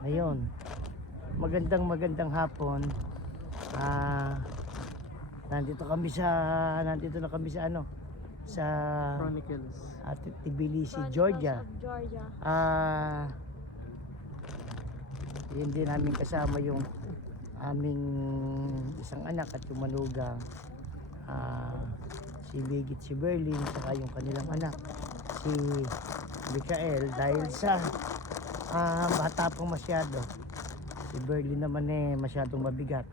Ayun. Magandang hapon. Nandito na kami sa ano? Sa Chronicles. Tbilisi, Georgia. Hindi namin kasama yung aming isang anak at yung manugang. Si Bigit, si Berlin, saka yung kanilang anak, si Mikael, dahil sa bata pang masyado. Si Berlin naman masyadong mabigat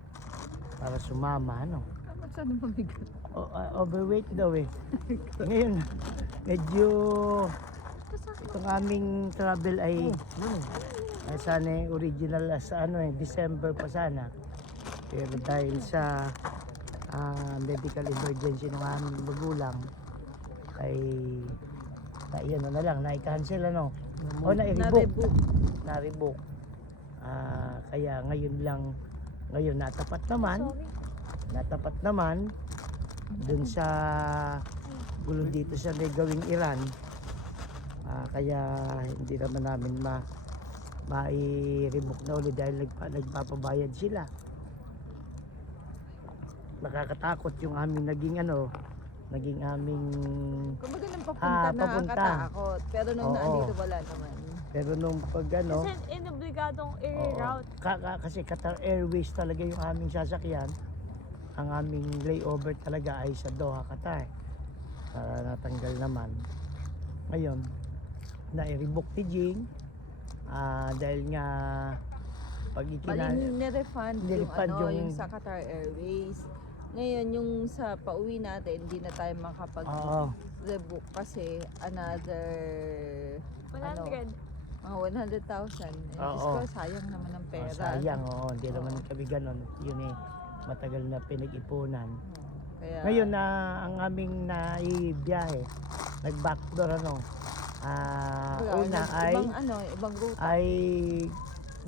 para sumama, ano. Masyadong mabigat. Overweight daw eh. Ngayon, medyo itong aming travel ay sana original sa December pa sana. Pero dahil sa medical emergency ng aming magulang ay na lang, na-cancel ano. O na-rebook. Na-rebook. Kaya ngayon natapat naman dun sa gulo dito sa gawing Iran. Kaya hindi naman namin mai-rebook na ulit dahil nagpapabayad sila. Nakakatakot yung aming naging aming Kumbaga nang papunta nakakatakot. Pero nung naandito wala naman. Pero nung pag Kasi inobligadong i-route. Kasi Qatar Airways talaga yung aming sasakyan. Ang aming layover talaga ay sa Doha, Qatar. Natanggal naman. Ngayon, na-rebook ni Jing. Dahil nga pag nirefund yung sa Qatar Airways. Ngayon yung sa pauwi natin, hindi na tayo makapag-rebook kasi another 100. Mga 100,000. Diyos ko, sayang naman ng pera. Sayang, hindi naman kami ganon. Yun matagal na pinag-ipunan. Kaya, Ngayon na ang aming naibiyahe, nag-backdoor una ibang ruta. ay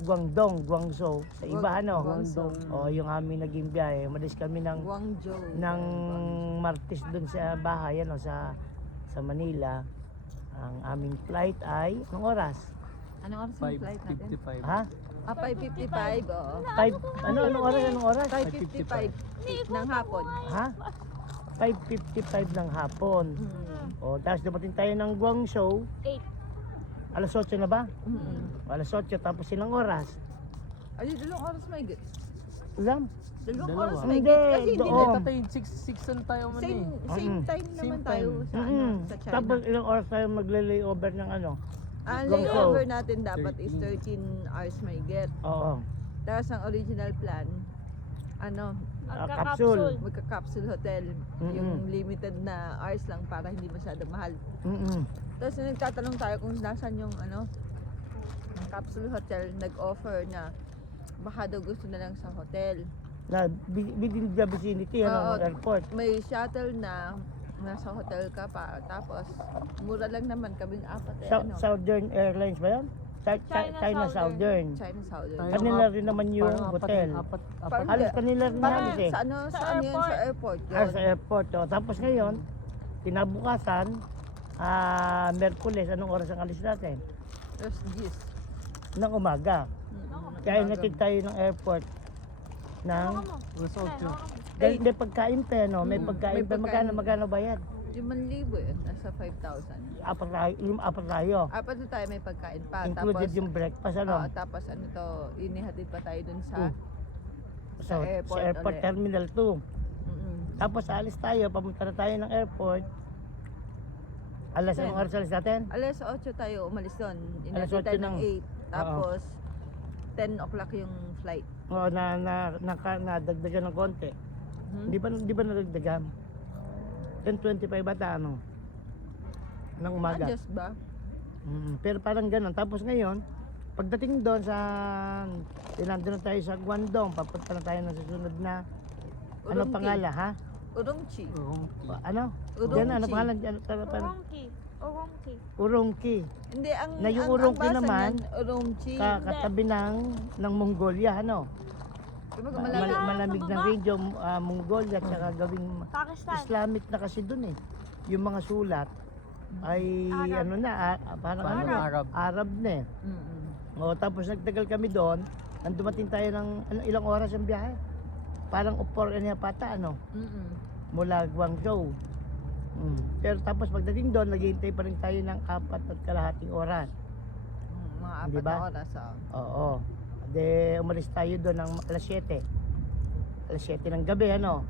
Guangzhou. Sa iba Guangzhou. yung aming naging biyahe. Umalis kami ng Guangzhou. Martes doon sa bahay sa Manila. Ang aming flight ay anong oras? Anong oras yung flight natin? 5:55. Ha? 5:55, oo. Anong oras? 5:55 ng hapon. Ha? 5:55 ng hapon. Tapos dumating tayo ng Guangzhou. 8. Alas 8 na ba? Alas 8 tapos ilang oras? Ay, 2 oras may git. Ulam? 2 Dalawa. oras may Hindi, git. Kasi hindi doon. na Tatay, 6 na tayo man same eh. time naman Same tayo time. sa sa China. Tapos ilang oras tayo magle-layover ng Ang Guangzhou. layover natin dapat is 13 hours may get. Oo. Tapos ang original plan, Capsule. magka-capsule hotel. Yung limited na hours lang para hindi masyadong mahal. Tapos nagtatanong tayo kung nasan yung ang capsule hotel, nag-offer na baka daw gusto na lang sa hotel. Na within the vicinity Oo. ng airport. May shuttle na nasa hotel ka pa. Tapos mura lang naman kaming apat Southern Airlines ba yan? China Southern. China Southern. Tayo Kanila rin naman yung hotel. Parang- Halos kanila rin Parang halos eh. saan yun? Sa airport yun. Sa airport. Tapos ngayon, kinabukasan, Merkules, anong oras ang alis natin? Tapos gis. Ng umaga. Kaya natid tayo ng airport ng Alas 8. dahil may pagkain pa may pagkain May pa. pagkain. Magkano bayad? 5,000 eh. Nasa 5,000. Apat tayo. Apat na tayo may pagkain pa. Included Tapos, yung breakfast tapos inihatid pa tayo dun sa sa airport airport ulit. terminal 2. Mm-mm. Tapos alis tayo, papunta na tayo ng airport. Anong oras alis natin? Alas 8 tayo umalis doon. Alas Inatid 8 tayo ng- ng 8. Tapos 10 o'clock yung flight. Nadagdagan ng konti. Di ba nadagdagan? 10:25 bata ng umaga. Adjust ba? Pero parang gano'n. Tapos ngayon, pagdating doon nandun na tayo sa Guangdong, papunta na tayo ng susunod na, ano Urumqi. pangalan ha? Urumqi. Ano? Urumqi. Diyan, ano pangalan? Urumqi. Hindi, Na yung ang Urumqi basa naman, niyan, Urumqi. Katabi ng Mongolia, Kumbaga Malamig na region, Mongolia, at saka gawing Pakistan. Islamic na kasi doon eh. Yung mga sulat ay Arab. parang Arab. Arab na eh. Mm-mm. O, tapos nagtagal kami doon. Nang dumating tayo ng ilang oras ang biyahe. Parang 4 and a half ata, ano? Mm-mm. Mula Guangzhou. Pero tapos pagdating doon, naghihintay pa rin tayo ng 4.5 oras. Mga Di 4 ba? na oras. Oh. Oo. De, umalis tayo doon ng alas 7. Alas 7 ng gabi, ano?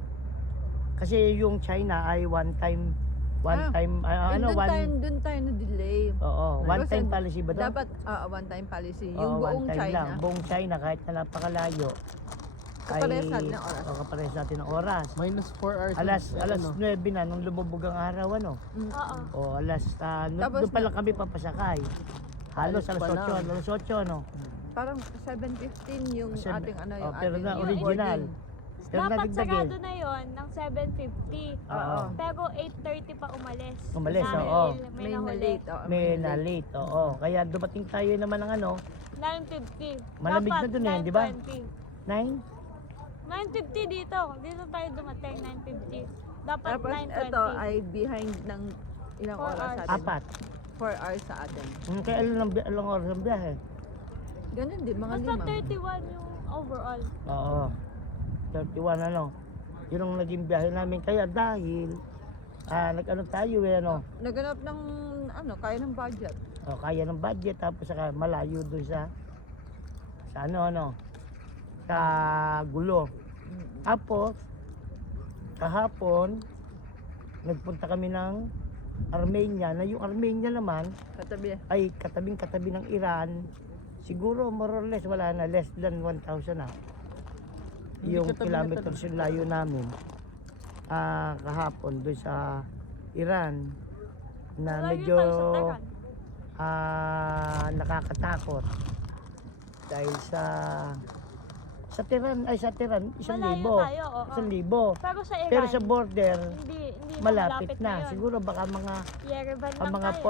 Kasi yung China ay one time, Doon tayo na-delay. oo, one Kasi time policy ba doon? Dapat, one time policy. Oo, Yung one buong time China. lang. Buong China, kahit na napakalayo. Kaparehas natin ng oras. Oo, kaparehas natin ng oras. Minus 4 hours. Alas ano? 9 na nung lumubog ang araw, ano? Oo. O alas, Tapos doon pa lang kami papasakay. Halos Alas alas pa lang. 8, alas 8, ano? Parang 7:15 yung Seven- ating ano, oh, yung pero ating na yung original. boarding. Pero Dapat nadagdagin. sarado na yon ng 7:50. Oo. Pero 8:30 pa umalis. Umalis, Dahil oo. May nahuli. na-late. Oh, May na late, oo. Kaya dumating tayo naman ng ano, 9:50. Malamig Dapat na dun eh, di ba? 9:20. 9? 9:50 dito. Dito tayo dumating, 9:50. Dapat Tapos 9:20. ito ay behind ng ilang 4 oras sa hours. atin? 4. 4 hours sa atin. Kaya ilang oras ang biyahe? Ganun din, mga Basta 5. 31 yung overall. Oo. 31 ano. Yun ang naging biyahe namin. Kaya dahil, nag-ano tayo eh, ano. Naganap ng ano, kaya ng budget. Kaya ng budget, tapos saka malayo doon sa ano, sa gulo. Tapos, kahapon, nagpunta kami ng Armenia, na yung Armenia naman, Katabi. ay katabing-katabi ng Iran. Siguro more or less wala na, less than 1,000 na Hindi yung katabi na kilometers yung layo namin kahapon doon sa Iran na Malayo medyo tayo sa Taran. nakakatakot dahil sa Tehran 1,000 Malayo tayo, oo. 1,000 Pero sa Iran, pero sa border hindi malapit na yun. siguro baka Yerevan lang mga tayo.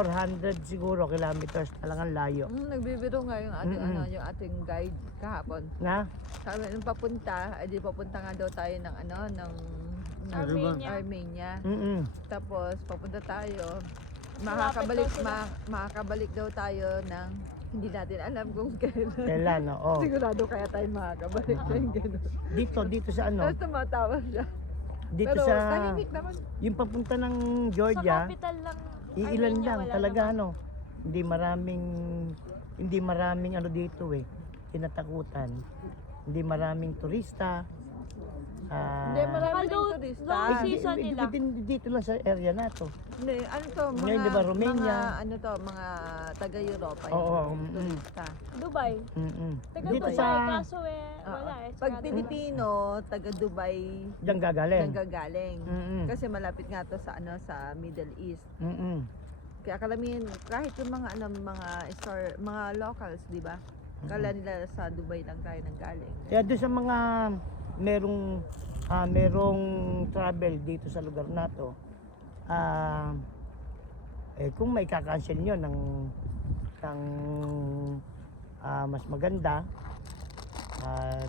400 siguro kilometers na lang ang layo Nagbibiro nga yung ating Mm-mm. yung ating guide kahapon. na Sabi nung papunta, ay di papunta nga daw tayo ng ng Armenia. Armenia. Tapos Tapos papunta tayo, Malapit daw sila. makakabalik daw tayo ng hindi natin alam kung kailan. kailan oo. Sigurado kaya tayo makakabalik ng gano'n. Dito sa ano Tapos tumatawa siya. dito Pero sa tahimik naman. yung papunta ng Sa Georgia capital lang. iilan Armenia, lang wala talaga naman. ano hindi maraming ano dito tinatakutan hindi maraming turista Hindi, marami rin Low- turista. low season nila. dito lang sa area na to Hindi, ano to, mga, Ngayon, di ba, Romania? mga taga-Europa Oo, yung mm. turista. Dubai. Taga dito Dubai, sa kaso wala Oo. eh. Pag sarado. Pilipino, taga-Dubai diyan gagaling nanggagaling. Mm-mm. Kasi malapit nga to sa sa Middle East. Mm-mm. Kaya karamihan, kahit yung mga mga locals, di ba? Kala nila sa Dubai lang tayo nanggaling. Kaya doon sa mga merong travel dito sa lugar na to, kung may kakancel nyo ng mas maganda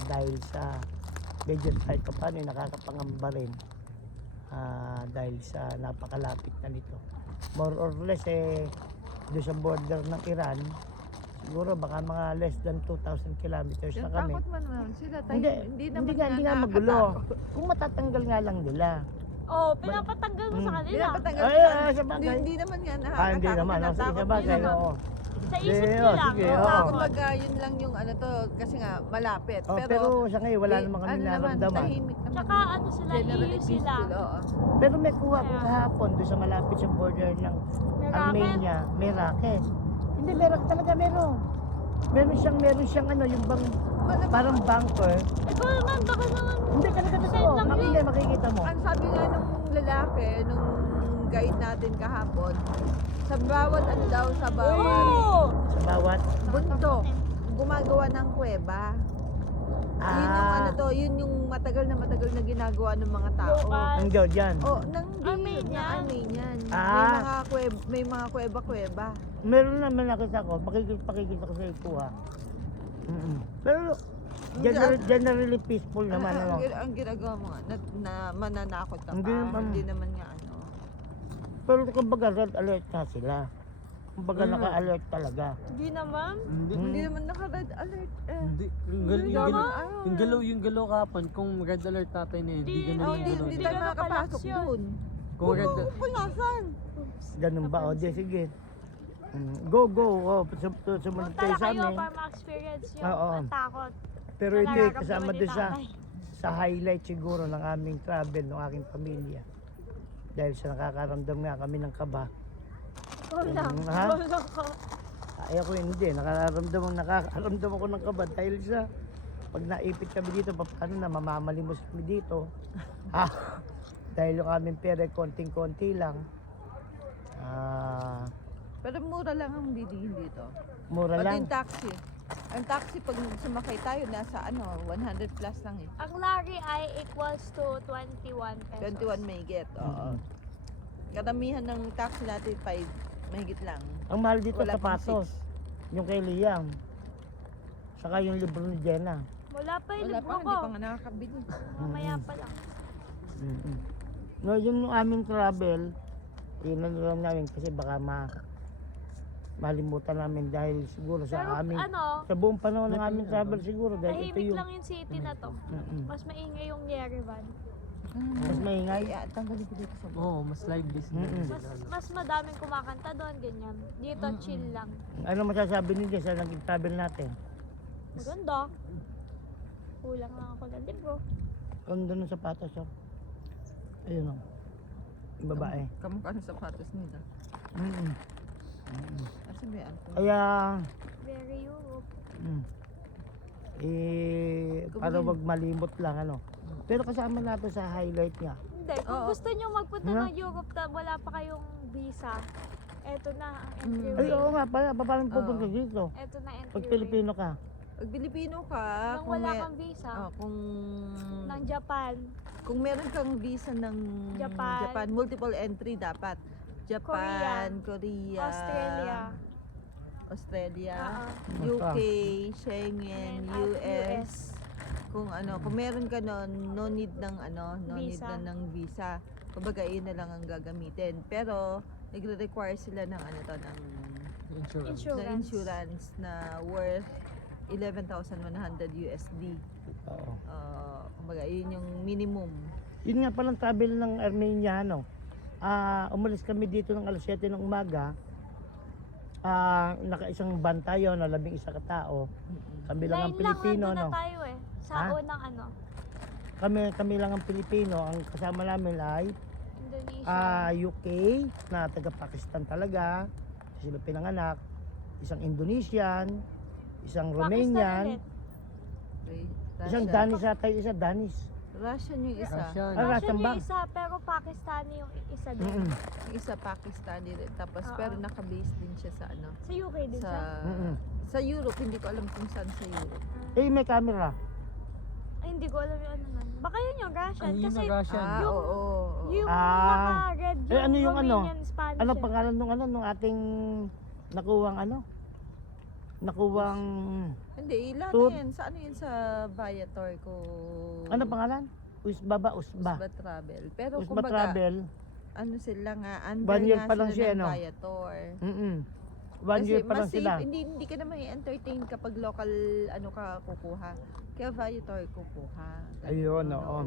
dahil sa medyo kahit pa paano nakakapangamba rin dahil sa napakalapit na nito. More or less doon sa border ng Iran, siguro baka mga less than 2,000 kilometers na Yung kami. takot man naman sila tayo. Hindi naman nga magulo. Kung matatanggal nga lang nila. Oh, pinapatanggal mo sa kanila. Pinapatanggal Ay, ka. sa bagay. Hindi naman nga Hindi naman. Sa natakot isa bagay, nila. oo. Sa isip Sige, nyo lang. sige, oh, oo. takot. Kumbaga, yun lang yung kasi nga malapit. Pero sa ngayon, wala eh, naman kami ano naman, nararamdaman. tahimik naman. Tsaka ano sila, Generally EU sila. peaceful, oo. Pero may kuha ko kahapon doon sa malapit sa border ng May Armenia. May racket. Hindi, may racket talaga meron. Meron siyang ano, yung bang, parang bunker. Ikaw naman, baka naman. Hindi, talaga totoo. Side lang Hindi, makikita mo. Ang sabi nga nung lalaki, nung guide natin kahapon, sa bawat sa bawat Oo! Sa bawat, bundok, gumagawa ng kuweba. Yun yung yun yung matagal na ginagawa ng mga tao. Bukas. ang Georgian. Ng Armenian. Armenian. Ah. May mga kuweba-kuweba. Meron naman nakita ko, pakikita ko sa iyo kuha. Pero generally peaceful naman. Ano. Ang ginagawa mo nga, na mananakot ka Hindi pa. naman. Hindi naman nga Pero kumbaga red alert na sila. Kumbaga naka-alert talaga. Hindi naman. Hindi naman red alert. Hindi, yung galaw kapon, kung red alert tatay na yun, hindi ganun yung galaw. Hindi Hindi tayo ganun makakapasok kalakas yun. dun. Kung red Kung nasan? Ganun ba? O, di, sige. Go, go. O, sumunod Punta kayo na sa kayo amin. para ma-experience yung Oo. takot. Pero na hindi, nararamdaman kasama ni doon sa tatay. highlight siguro ng aming travel, ng aking pamilya. Dahil sa nakakaramdam nga kami ng kaba. Wala. Ha? Wala ko. Ay ako hindi, nakakaramdam ako ng kaba dahil sa pag naipit kami dito, paano na mamamalimos kami dito. Ha? Dahil yung aming pera konting-konti lang. Pero mura lang ang bilihin dito. Mura Pati lang. yung taxi. Ang taxi pag sumakay tayo nasa 100 plus lang eh. Ang lari ay equals to 21 pesos. 21 may get. Oo. Karamihan ng taxi natin 5 mahigit lang. Ang mahal dito Wala pang sapatos. Yung kay Liam. Saka yung libro ni Jenna. Wala pa yung Wala libro pa, ko. hindi pa nga nakakabili. Mamaya pa lang. No, yun yung aming travel. Yun na lang namin kasi baka malimutan namin dahil siguro sa Pero aming ano, sa buong panahon ng aming travel siguro dahil ito tahimik yung lang yung city na to. Mas maingay yung Yerevan. mas maingay. Ay, tanggalin ko dito sa buhay. Oo, mas lively sila. Mas madaming kumakanta doon, ganyan. Dito chill lang. Ano masasabi niyo dyan sa naging travel natin? Maganda. Kulang lang ako ng libro. Kung doon ng sapatos oh. Ayun o. Yung babae. Kamukha ng sapatos nila. Mm-mm. Kasi may ano. Kaya Very Europe. para wag malimot lang ano. Pero kasama natin sa highlight niya. Hindi, kung Oo. gusto nyo magpunta Nga. ng Europe na wala pa kayong visa, eto na ang Ay entryway. oo nga pala, paano pupunta dito? Eto na entryway. Pag Pilipino ka. Pag Pilipino ka, Nang wala kang visa, ng Japan, kung meron kang visa ng Japan. multiple entry dapat. Japan, Korea, Australia, Oo. UK, Schengen, And US. Kung kung meron ka nun, no need ng Visa. ng visa. Kumbaga, yun na lang ang gagamitin. Pero nagre-require sila ng ng insurance na worth 11,100 USD. Oo. Kumbaga, yun yung minimum. Yun nga palang travel ng Armenia ano. Umalis kami dito ng alas 7 ng umaga. Naka-isang van tayo na 11 katao. Kami lang ang line lang, Pilipino nandun no. na tayo eh. Sa Ha? unang Kami lang ang Pilipino. Ang kasama namin ay Indonesia. UK na taga Pakistan talaga. Sila pinanganak. Isang Indonesian, isang Romanian, Okay. isang Danish ata yung isa, Danish. Russian yung isa. Russian. Ah, Russian ba? yung isa, pero Pakistani yung isa doon. Yung isa Pakistani rin. Tapos Oo. pero naka-base din siya sa Sa UK din sa siya. sa Europe. Hindi ko alam kung saan sa Europe. Eh, may camera. Ay, hindi ko alam yung ano nun. Baka yun yung Russian. Ay, yun Kasi ang Russian. Oo, oo. yung Ah. naka-red yung Eh, ano yung ano? Romanian Spanish. Ano eh. pangalan nung ating nakuwang Nakuwang Hindi, ilan Tour. na yan? Sa yun sa Viator ko? ano pangalan? Usba ba? Usba. Usba Travel. Pero Usba kumbaga, Travel. ano sila nga, under 1 year nga pa lang sila siya, ng no? Viator. 1 year pa lang mas sila. safe, hindi ka naman i-entertain kapag local ka kukuha. Kaya Viator kukuha. Ayun, oo.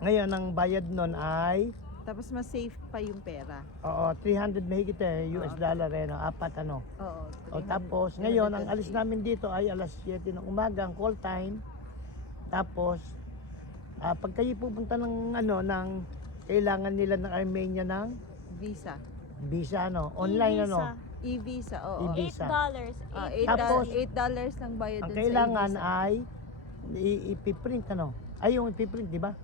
Ngayon, ang bayad nun ay Tapos mas safe pa yung pera. 300 mahigit US dollar apat ano. Oo. O 300 tapos ngayon ang 328. alis namin dito ay alas 7 ng umaga ang call time. Tapos pag kayo pupunta ng ng kailangan nila ng Armenia ng Visa. visa online E-visa. E-visa, oo. E-visa. $8. Tapos, $8 lang bayad ang dun sa kailangan e-visa. ay ipiprint ay yung ipiprint di ba?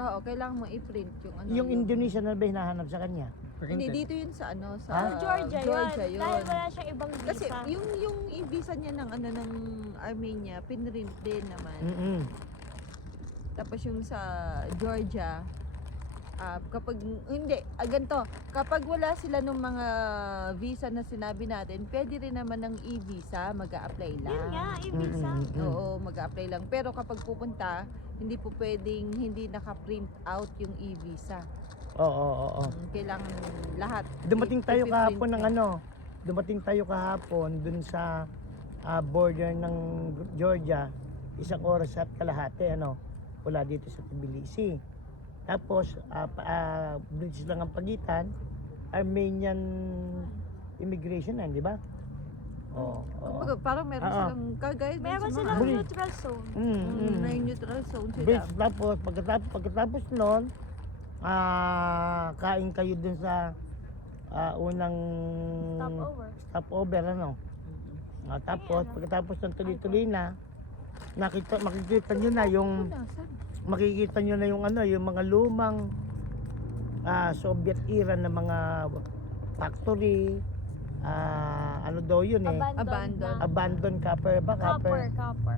Oo, kailangan mo i-print yung Yung Indonesia na ba hinahanap sa kanya? Hindi, dito yun sa sa Georgia, yun. yun. Dahil wala siyang ibang visa. Kasi yung e-visa niya ng ng Armenia, pinrint din naman. Tapos yung sa Georgia, kapag ganito, kapag wala sila ng mga visa na sinabi natin, pwede rin naman ng e-visa, mag-a-apply lang. Yun nga, e-visa. Oo, mag-a-apply lang. Pero kapag pupunta, hindi po pwedeng hindi naka-print out yung e-visa. Oo. Kailangan lahat. Dumating tayo i-print kahapon ng mo. dumating tayo kahapon dun sa border ng Georgia, 1 oras at kalahati, mula dito sa Tbilisi. Tapos, bridge lang ang pagitan, Armenian immigration yan, di ba? Oo. Kumbaga, parang meron Oo. silang kagaya dun Meron sa silang mga... neutral zone. May neutral zone sila. Bridge, tapos, pagkatapos nun, kain kayo dun sa unang stopover, tapos, pagkatapos ng tuloy-tuloy na, makikita nyo na yung yung mga lumang Soviet era na mga factory, ano daw yun eh, abandoned copper ba? Copper.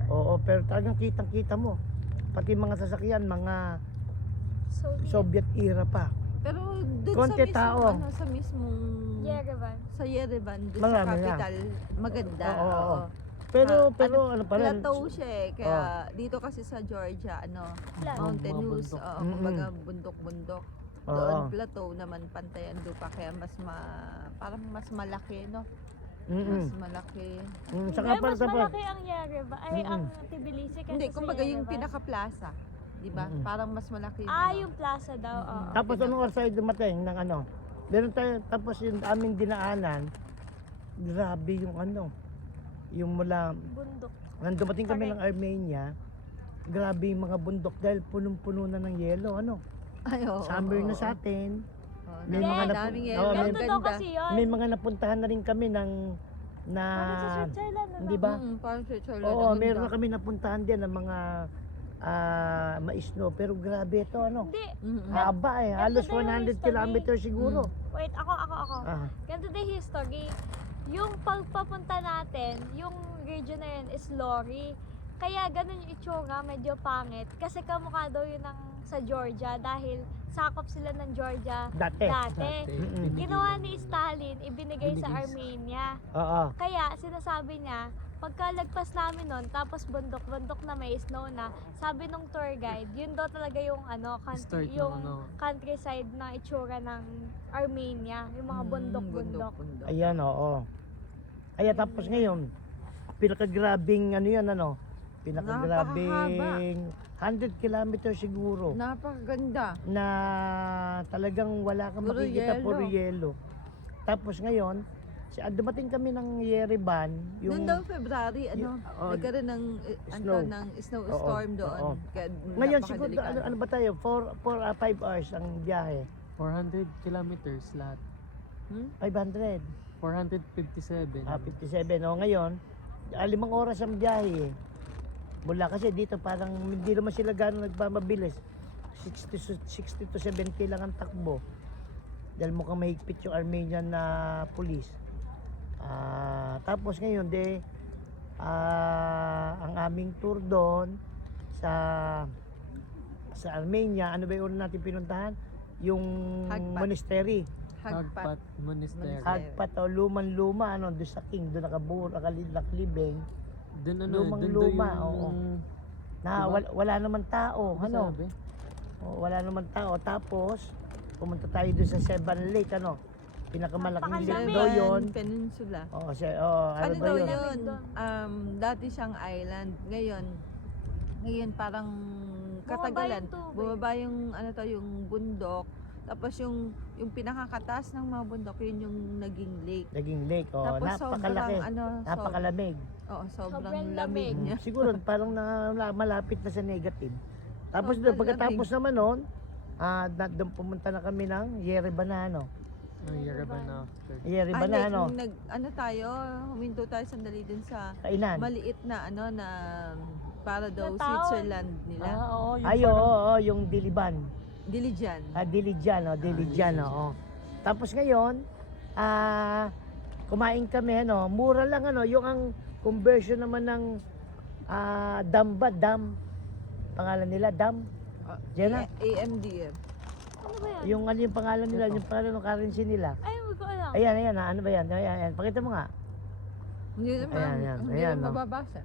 Oo, pero talagang kitang-kita mo. Pati mga sasakyan, mga Soviet era pa. Pero doon Konti sa mismong, tao. sa mismong... Yerevan. Sa Yerevan, doon sa Marami na. capital, maganda. Oo. Pero ano pa rin? Plateau siya eh. Kaya dito kasi sa Georgia, Flat. mountainous, Mga bundok. kumbaga bundok-bundok. Oo. Doon plateau naman pantayan lupa kaya parang mas malaki, no? Mas malaki. Saka Pero para mas sa malaki ang Yerevan. Ay, ang Tbilisi kasi Hindi, sa kumbaga yung Yerevan. pinaka-plaza. Di ba? Parang mas malaki Yung plaza daw. Oo. Tapos anong oras tayo dumating ng meron tayo, tapos yung aming dinaanan, grabe yung yung mula, Bundok. nang dumating kami ng Armenia, grabe yung mga bundok dahil punong-puno na ng yelo, Ay, oo. summer na sa atin, may Hindi. mga daming oo, yelo. may, Ganito daw kasi yun. may mga napuntahan na rin kami na Parang sa Switzerland. hindi ba? Parang Switzerland. Oo, ang meron ganda. na kami napuntahan din ng mga mais-snow, pero grabe ito, Hindi. haba halos Ganito daw yung 100 history. kilometers siguro. Wait, ako. Ah. Ganito the history. Yung pagpapunta natin, yung region na yun is lorry. Kaya ganun yung itsura, medyo pangit. Kasi kamukha daw yun sa Georgia dahil sakop sila ng Georgia Dati. Mm-mm. Ginawa ni Stalin, ibinigay sa Binigay sa- Armenia. Oo. Kaya sinasabi niya, pagkalagpas namin nun, tapos bundok-bundok na may snow na, sabi nung tour guide, yun daw talaga yung Start ng yung countryside na itsura ng Armenia, yung mga bundok-bundok. Ayan, oo. Kaya tapos ngayon, pinakagrabing pinakagrabing 100 kilometers siguro Napakaganda. na talagang wala kang Puro makikita, yelo. puro yelo. Tapos ngayon, dumating kami ng Yerevan, Noong daw February, nagkaroon ng Snow. snowstorm doon. Oo. Kaya ngayon siguro, napakadelikado. ano ba tayo, 5 hours ang biyahe, 400 kilometers lahat. 500, 457. 57, ngayon, 5 oras ang biyahe mula kasi dito parang hindi naman sila gano'ng nagpamabilis, 60 to 70 lang ang takbo dahil mukhang mahigpit yung Armenian na police. Tapos ngayon ang aming tour doon sa Armenia, ano ba yung una natin pinuntahan? Yung Hagpat. monastery. Hagpat Monastery. Hagpat o luman-luma, doon sa King, doon nakabuo, nakalibing. Doon Lumang doon luma, daw oo. yung... Na Diba? wala naman tao, Sabi? Wala naman tao. Tapos pumunta tayo doon sa Seban Lake, pinakamalaking lake Napakadami. daw yun. Peninsula. Ano Ano ba daw yun? yun? Dati siyang island. Ngayon parang katagalan. yung tubig. Bumaba yung yung bundok. Tapos yung pinakakataas ng mga bundok, yun yung naging lake. Naging lake, Tapos napakalaki. sobrang Napakalamig. sobrang Sobrang lamig lamig. niya. Siguro parang malapit na sa negative. Tapos Sobrang pagkatapos naman noon, doon pumunta na kami ng Yerevan na Yerevan after. Yerevan na tayo, huminto tayo sandali din sa kainan. maliit na na para daw Na town. Switzerland nila. Oo, yung Ay, oo, yung Diliban. Dilijan. Dilijan, oo. Tapos ngayon, kumain kami, mura lang, yung ang conversion naman ng dam. Pangalan nila, dam. Diyan na. AMDF. Ano ba yan? Yung pangalan nila, yung pangalan ng currency nila. Ay, hindi ko alam. Ayan, ano ba yan? Ayan, pakita mo nga. Hindi naman, Ayan, hindi ayan, naman no. mababasa.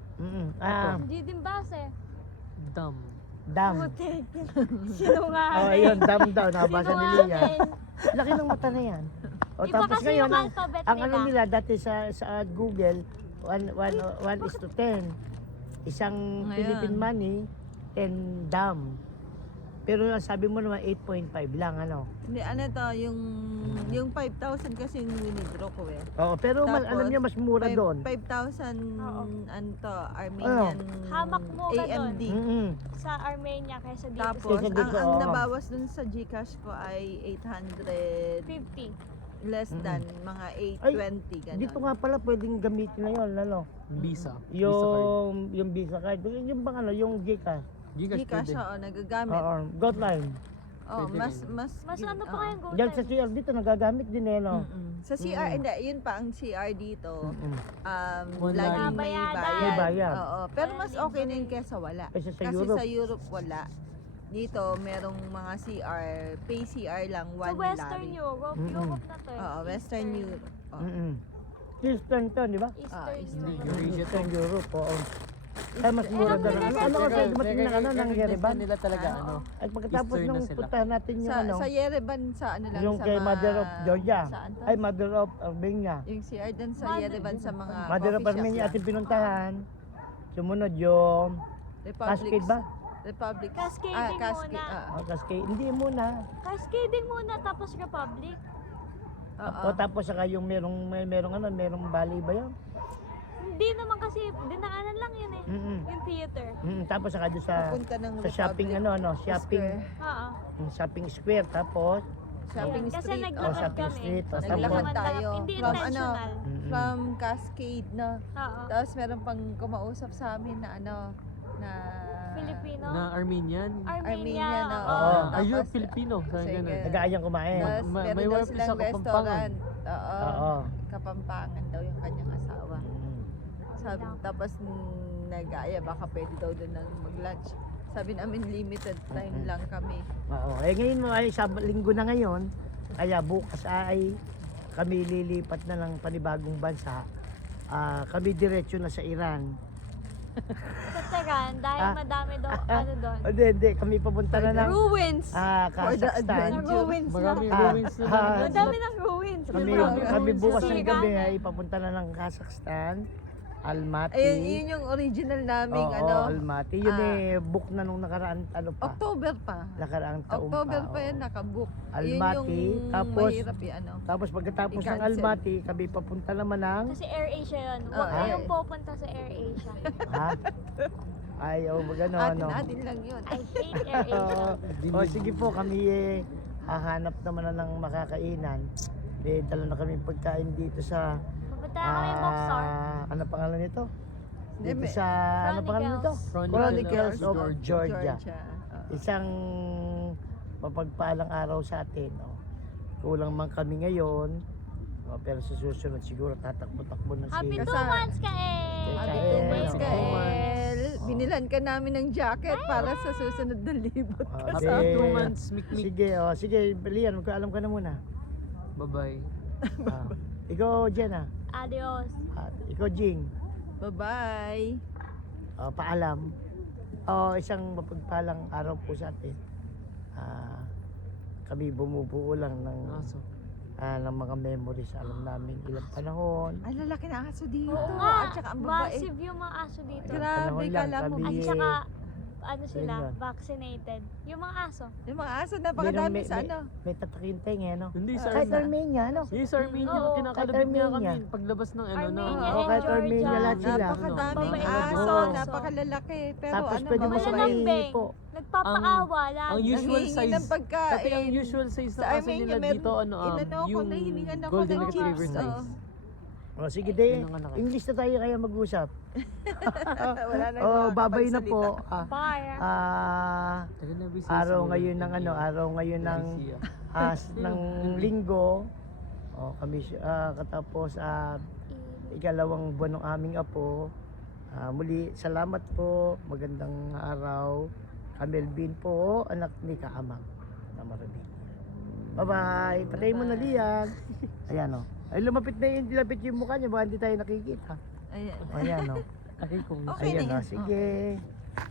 Hindi din base. dam. Dam. Putik. Sinungaling. Oh, ayun, dam daw. Nakabasa ni Lia. Sinungaling. Laki ng mata na yan. O, Iba tapos kasi ngayon, yung alphabet ang ano nila. nila dati sa Google, 1:10. Isang Ngayon. Philippine money, 10 dam. Pero ang sabi mo naman 8.5 lang, ano? Hindi, ano to, yung 5,000 kasi yung winidraw ko eh. Oo, pero Tapos, alam niyo mas mura doon. 5,000, Oo. ano to, Armenian Hamak mo ka doon. AMD. Mm-mm. Sa Armenia kaysa dito Tapos, Kaysa ang, dito, ang oo. nabawas dun sa Gcash ko ay 800, 50. less than mga Ay, 820, gano'n. Dito nga pala pwedeng gamitin na yon, ano? Visa. Visa card. Yung Visa card. Yung bang ano, yung Gcash. Gcash Gcash, pwede. oo, nagagamit. Oo, Godline. Oh, Pwede mas, rin. mas, Mas ano pa oo. kayang go Diyan sa CR dito nagagamit din eh, no? Sa CR, hindi, yun pa ang CR dito. Mm-mm. One Laging line. may Bayadan. bayad. May bayad. Oo, pero Walang mas link okay sa na yun link. kesa wala. Kasi sa Kasi Europe. sa Europe wala. Dito, merong mga CR, pay CR lang, Sa one Western lari. Europe. Mm-mm. Europe na to eh. Oo, Western Eastern. Europe. Oo. Mm-mm. Eastern to, di ba? Eastern Eastern Europe. Eurasia to. Eastern Europe, oo. Ay, mas mura Eh, doon. ang Ano kasi Pero- dumating ng ano, ng recognize Yerevan? na nila talaga, Ano? ano. At pagkatapos Eastern na nung sila. puntahan natin yung Sa, ano, sa Yerevan, sa ano lang, yung sa kay mga... Mother of Georgia. Saan to? Ay, Mother of Armenia. Yung CR dun sa Mother- Yerevan sa mga Mother of coffee shop Armenia lang. ating pinuntahan. Sumunod yung Cascade ba? Republic. Cascading Cascade. muna. Cascade. Hindi muna. Cascading muna tapos Republic. Oo. O tapos saka yung merong valley ba yun? Hindi naman kasi dinaanan lang yun eh. Mm-mm. Yung theater. Tapos saka doon sa Papunta ng shopping Republic shopping Square. Oo. shopping square tapos Shopping Kasi street. naglakad shopping kami. street, tapos Naglakad Hindi tayo. Hindi From intentional. From Cascade, no? Oo. Tapos meron pang kumausap sa amin na ano, na... Filipino. Na Armenian. Armenia. no? Oo. Oo. Are you Tapos, Filipino? Sabi sige. ganun. nag-aayang kumain. Tapos Ma- meron may daw wife silang sa Kapampangan. restaurant. Oo. Oo. Kapampangan daw yung kanyang asawa. Mm. Sabi, tapos nag-aaya, baka pwede daw doon nang mag-lunch. Sabi namin limited time lang kami. Oo. Eh ngayon mo ay linggo na ngayon. Kaya bukas ay kami lilipat na ng panibagong bansa. Kami diretso na sa Iran. Sa Tehran, dahil Ah. madami daw ano doon. Hindi. Kami papunta na ng Ruins! For the Kazakhstan. adventure. Ruins na. Maraming Ah, ruins na ah, lang. Madami ng ruins. Kami, Marami kami ruins bukas sa ng Iran gabi eh. ay papunta na ng Kazakhstan, Almaty. Ayun, yun yung original naming Oo, ano. Almaty. Yun ah, book na nung nakaraan October pa. nakaraang taon October pa. pa yan oo. nakabook. Almaty, Yun yung tapos- mahirap yung ano. Tapos pagkatapos ng I-cancel. Almaty, kami papunta naman ng Kasi AirAsia yun. Huwag Oo. kayong pupunta sa AirAsia. ha? Ay, gano ano. Atin lang yun. I hate AirAsia. O sige po, kami hahanap naman na ng makakainan. Dala na kami pagkain dito sa Pupunta na kami Boxar. ano pangalan nito? Dito Hindi, sa ano pangalan nito? Chronicles of Georgia. Oo. Isang mapagpalang araw sa atin. Kulang man kami ngayon. Pero sa susunod siguro tatakbo-takbo na Happy si 2 Kasi- months ka eh! Happy Kael, 2 months oo. ka, El. Binilan ka namin ng jacket para sa susunod na libot ka Ah, sa di- 2 months, mikmik. Sige, sige, Lian, magkaalam ka na muna. Bye-bye. Ikaw, Jenna. Adios. Ikaw, Jing. Bye-bye. Paalam. Isang mapagpalang araw po sa atin. Kami bumubuo lang Aso. ng mga memories. Alam namin ilang panahon. Ang lalaki na aso dito. Oo nga. At saka ang babae. Massive yung mga aso dito. Grabe, Panahon lang, kala mo. kami- At saka, ano sila, Yun yun. vaccinated. Yung mga aso. Yung mga aso, napakadami May- sa ano. May tatakinteng eh, no? Hindi sa Kahit Armenia. Armenia, no? Yes, Armenia. Oo. Kinakalabit nga Armenia. kami. Paglabas ng ano na. Armenia Oo, and kahit Georgia. Armenia lahat sila. Napakadaming Mabait aso, Oo. napakalalaki. Pero Tapos ano, pwede mo Wala sa mababait. nang may beng. po. Nagpapaawa lang. ang usual Nanghihingi size. ng pagkain. Pati ang usual size Sa ng aso Armenia, nila meron- dito, ano, inano ko, yung nahihingan ako golden ng retriever chips, size. Sige, de. Yun ang anak. English na tayo kaya mag-usap. Wala na Babay na nakakapagsalita. po. Bye. Tagal na busy Araw siguro. ngayon ng ano, araw ngayon ng ng linggo. Kami katapos ikalawang buwan ng aming apo. Muli salamat po. Magandang araw. Melvin po, anak ni Kaamang na Marabig. Bye-bye. Patay mo na Lian. Ayan o. Ay lumapit na yung dilapit yung mukha niya, baka hindi tayo nakikita. Ayan. Ayan o. Akin ko. Okay na Ayan o. yan. Sige.